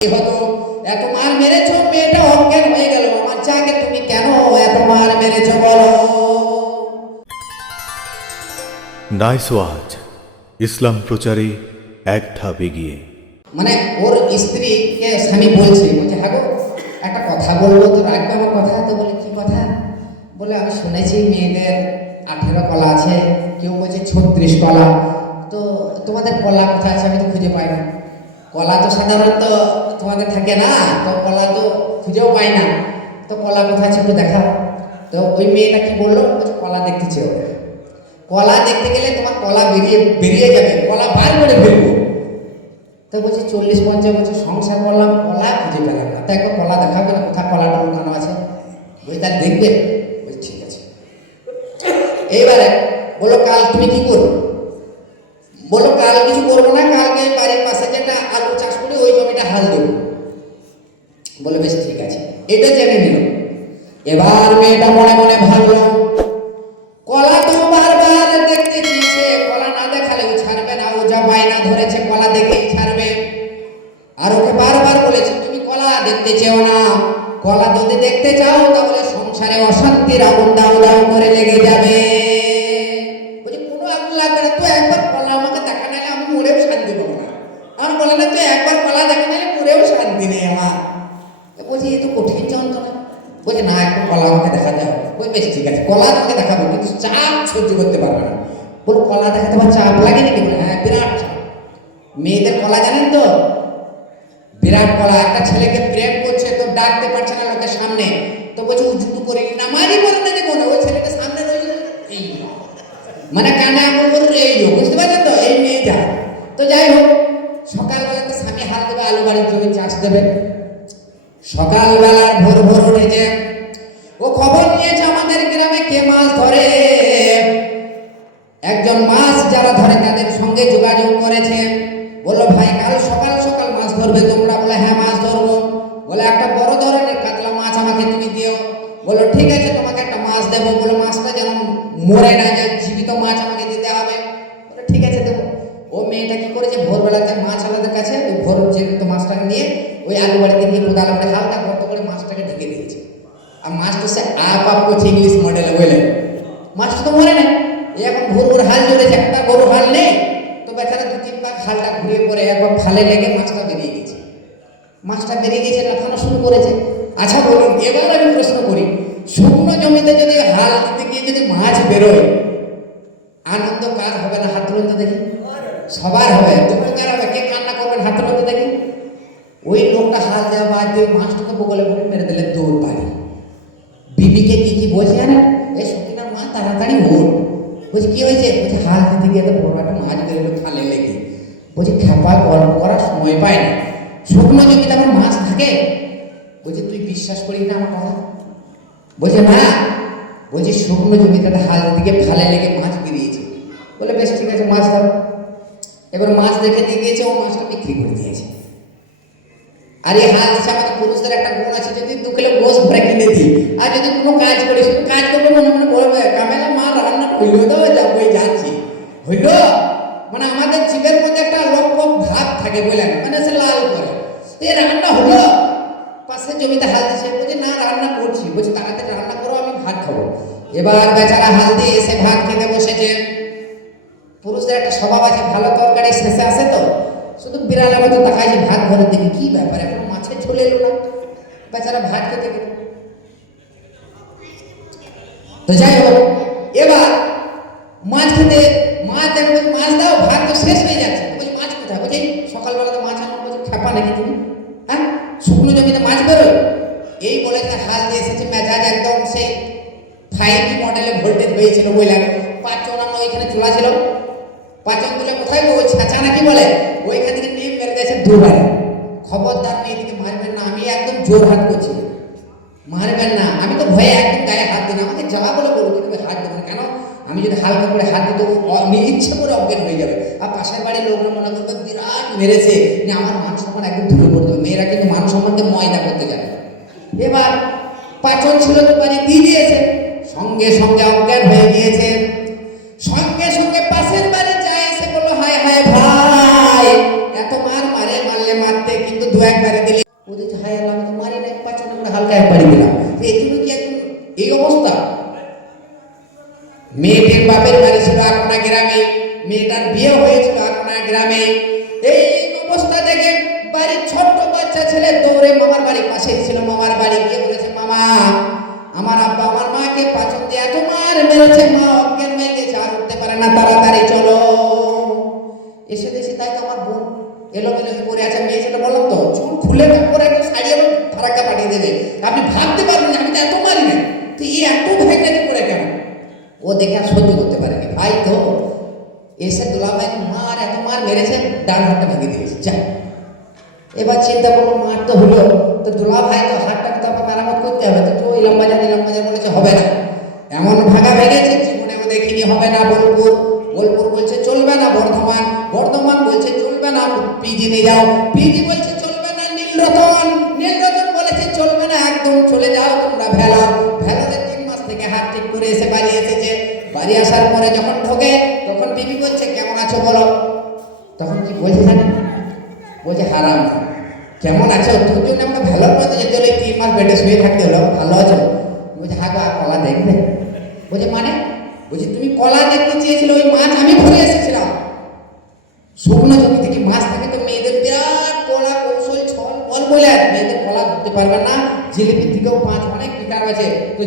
কি হতো এত মার মেরেছো? মেয়েটা অজ্ঞান হয়ে গেল। আমার চাকে তুমি কেন এত মার মেরেছো বলো? নাইস ইসলাম প্রচারে এক ধাপ এগিয়ে মানে ওর স্ত্রীকে স্বামী বলছে বলছে হ্যাঁ গো একটা কথা বলব তো রাখবে আমার কথা তো বলে কি কথা? বলে আমি শুনেছি মেয়েদের আঠেরো কলা আছে কেউ বলছে ছত্রিশ কলা। তো তোমাদের কলা কোথায় আছে? আমি তো খুঁজে পাই না। কলা তো সাধারণত তোমাদের থাকে না, তো কলা তো খুঁজেও পাই না। তো কলা কোথায় একটু দেখাও তো ওই মেয়েটা কি বলল? কলা দেখতে চেয়ে কলা দেখতে গেলে তোমার কলা বেরিয়ে বেরিয়ে যাবে, কলা বার করে ফেলব। তো বলছি, চল্লিশ পঞ্চাশ বছর সংসার করলাম, কলা খুঁজে পেলাম না। তো একবার কলা দেখাবে না, কোথায় কলাটা লুকানো আছে। বলছি তার দেখবে। ঠিক আছে। এইবারে বলো কাল তুমি কি করবে? বেশ, ঠিক আছে। এটা জেনে নিল। এবার মেয়েটা মনে মনে ভাবলো, কলা তো বারবার দেখতে চেয়েছে, কলা না দেখালেও ছাড়বে না। ও যা বায়না ধরেছে, কলা দেখেই ছাড়বে। আর ওকে বারবার বলেছে, তুমি কলা দেখতে চেও না। কলা যদি দেখতে চাও, তাহলে সংসারে অশান্তির আগুন দাও দাও করে লেগে যাবে। বলছি, কোনো আগুন লাগবে না। তুই একবার কলা আমাকে দেখা নাহলে আমি মরেও শান্তি পাবো না আমার বলে না তুই একবার কলা দেখা নাহলে মরেও শান্তি নেই আমার তো বলছি এ তো কঠিন যন্ত্রণা বলছে না, একটু কলা আমাকে দেখাতে হবে ওই বেশ ঠিক আছে, কলা তোমাকে দেখাবো, কিন্তু চাপ সহ্য করতে পারবে না। বলো, কলা দেখাতে আমার চাপ লাগে নাকি? হ্যাঁ বিরাট চাপ মেয়েদের কলা জানেন তো? বিরাট কলা, একটা ছেলেকে প্রেম করছে, তো ডাকতে পারছে না লোকের সামনে। তো বলছে উজুতু করে নামাজই করে না যে কোনো। ওই ছেলেটা সামনে রয়েছে এই মানে কানে আঙুল করে এই লোক, বুঝতে পারছেন তো? এই মেয়েটা তো যাই হোক সকালবেলা তো স্বামী হাল দেবে, আলু বাড়ির জমি চাষ দেবে। সকালবেলার কাছে ওই মাছটাকে নিয়ে ওই আলু বাড়িতে গিয়ে কোদাল করে হালকা গর্ত করে মাছটাকে ঢেকে দিয়েছে। আর মাছটা সে আপ আপ করছে ইংলিশ মডেলে বলে। মাছটা তো মরে না। এখন ভোর ভোর হাল জড়েছে একটা গরু হাল নেই। তো বেচারা দু তিন পাক হালটা ঘুরিয়ে পরে একবার ফালে লেগে মাছটা বেরিয়ে গেছে। মাছটা বেরিয়ে গেছে, লাফানো শুরু করেছে। আচ্ছা বলুন এবার আমি প্রশ্ন করি, শুকনো জমিতে যদি হাল দিতে গিয়ে যদি মাছ বেরোয়, আনন্দ কার হবে না হাত তুলতে দেখি। সবার হবে। তুমি কার হবে? কে কান্না করবেন হাত তুলতে দেখি। ওই লোকটা হাল দেওয়া বাদ দিয়ে মাছটাকে বগলে বলে মেরে দিলে দৌড় বাড়ি। বিবিকে কি কি বলছে জানেন এই সকিনা মা? তাড়াতাড়ি ওঠ বলছি, কি হয়েছে? বলছে, হাল দিতে গিয়ে তো বড় একটা মাছ বেরোলো খালে লেগে। বলছি খেপা গল্প করার সময় পায় না। শুকনো জমিতে আমার মাছ থাকে। বলছে, তুই বিশ্বাস করিস না আমার কথা? বলছে, না। বলছি, শুকনো জমিতে হাল দিতে গিয়ে খালে লেগে মাছ বেরিয়েছে। বলে, বেশ ঠিক আছে, মাছ দাও এবার মাছ দেখে দিয়ে গিয়েছে, ও মাছটা বিক্রি করে দিয়েছে। আর এই হাল দিচ্ছে আমাদের পুরুষদের একটা গুণ আছে, যদি দু কিলো গোস ভরে কিনে দিই, আর যদি কোনো কাজ করি শুধু কাজ করবে মনে মনে বলবে কামেলা মা রান্না হইল তো যাব যাচ্ছি। হইল? মানে আমাদের জীবের মধ্যে একটা লক্ষ্য ভাব থাকে বললেন মানে সে লাল করে। এই রান্না হলো? পাশে জমিতে হাল দিচ্ছে বলছে, না, রান্না করছি। বলছে, তাড়াতাড়ি রান্না করো, আমি ভাত খাব। এবার বেচারা হাল দিয়ে এসে ভাত খেতে পুরুষদের একটা স্বভাব আছে, ভালো তরকারি শেষে আসে তো। শুধু বিড়ালের মতো তাকায় যে ভাত ভরে দিবি, কি ব্যাপার? এখন মাছের ঝোলে এলো না। বেচারা ভাত খেতে গেল। তো যাই হোক, এবার মাছ খেতে, মাছ দেখো মাছ দাও, ভাত তো শেষ হয়ে যাচ্ছে। বলছি, মাছ কোথায়? বলছি সকালবেলা তো মাছ আনো বলছি খেপা নাকি তুমি? হ্যাঁ শুকনো জমিতে মাছ বেরোয়? এই বলে তার হাল দিয়ে এসেছে মেজাজ একদম সেই ফাইভ মডেলে ভোল্টেজ হয়েছিল বললাম পাঁচ চৌরান্ন ওইখানে চুলা ছিল। পাঁচন তুলে কোথায়? ওই ছাঁচা নাকি বলে? ওইখান থেকে নিয়ে মেরে দিয়েছে দুবারে। খবরদার মেয়েদিকে মারবেন না, আমি একদম জোর হাত করছি। মারবেন না। আমি তো ভয়ে একদম গায়ে হাত দিই না। আমাকে যা বলে বলব কিন্তু হাত দেবো না। কেন? আমি যদি হালকা করে হাত দিতে ইচ্ছে করে অজ্ঞান হয়ে যাবে। আর পাশের বাড়ির লোকরা মনে করবে বিরাট মেরেছে। যে আমার মান সম্মান একদম ধুলো করে দেবে মেয়েরা কিন্তু মান সম্মানকে ময়দা করতে জানে। এবার পাচন ছিল তো বাড়ি, দিয়ে দিয়েছে। সঙ্গে সঙ্গে অজ্ঞান হয়ে গিয়েছে। মেয়েটার বিয়ে হয়েছিল আপনার গ্রামে। এই অবস্থা দেখে বাড়ির ছোট্ট বাচ্চা ছেলে দৌড়ে মামার বাড়ি পাশে ছিল মামার বাড়ি গিয়ে বলেছে, মামা, আমার আব্বা, আমার মাকে পাচন দিয়ে এত মার মেরেছে, মা অজ্ঞান হয়ে গেছে, আর উঠতে পারে না, তাড়াতাড়ি চলো। এসে দেশে তাই আমার বোন এলো মেলো পরে আছে। মেয়ে ছেলে বললাম, তো চুল খুলে পরে একটু সারিয়ে এবং ফারাক্কা পাঠিয়ে দেবে। আপনি ভাবতে পারবেন না, আমি তো এত মারি না তুই এত ভেঙে পড়ে কেন? ও দেখে আর সহ্য করতে পারেনি। ভাই, তো এসে দুলাভাই মার, এত মার মেরেছে, ডান হাতটা ভেঙে দিয়েছে। যা। এবার চিন্তা করল মার তো হলো। তো দুলা ভাই তো হাতটাকে তো আবার মেরামত করতে হবে। তো তো ইলাম বাজার ইলাম বাজার বলেছে, হবে না। এমন ভাগা ভেঙেছে, জীবনেও দেখিনি, হবে না বোলপুর। বোলপুর বলছে, চলবে না বর্ধমান। বর্ধমান বলছে, চলবে না পিজি নিয়ে যাও। পিজি বলছে, চলবে না নীলরতন। নীলরতন বলেছে, চলবে না একদম, চলে যাও তোমরা ভেলা। ভেলাতে তিন মাস থেকে হাত ঠিক করে এসে বাড়ি এসেছে। বাড়ি আসার পরে যখন ঢোকে তখন বিবি বলছে কেমন আছো বলো? তখন কি বলছে জানেন বলছে, হারাম। কেমন আছো? তোর জন্য আমরা ভালো মতো যেতে হলে তিন মাস বেডে শুয়ে থাকতে হলো। ভালো আছো? বলছে হ্যাঁ গো আর কলা দেখবে। বলছে মানে? বলছে, তুমি কলা দেখতে চেয়েছিলে, ওই মাছ আমি ভরে এসেছিলাম। শুকনো জমি থেকে মাছ থাকে তো মেয়েদের বিরাট কলা কৌশল, ছল, বল বলে আর মেয়েদের কলা ধরতে পারবে না। জিলিপির থেকেও মাছ অনেক বিকার আছে তো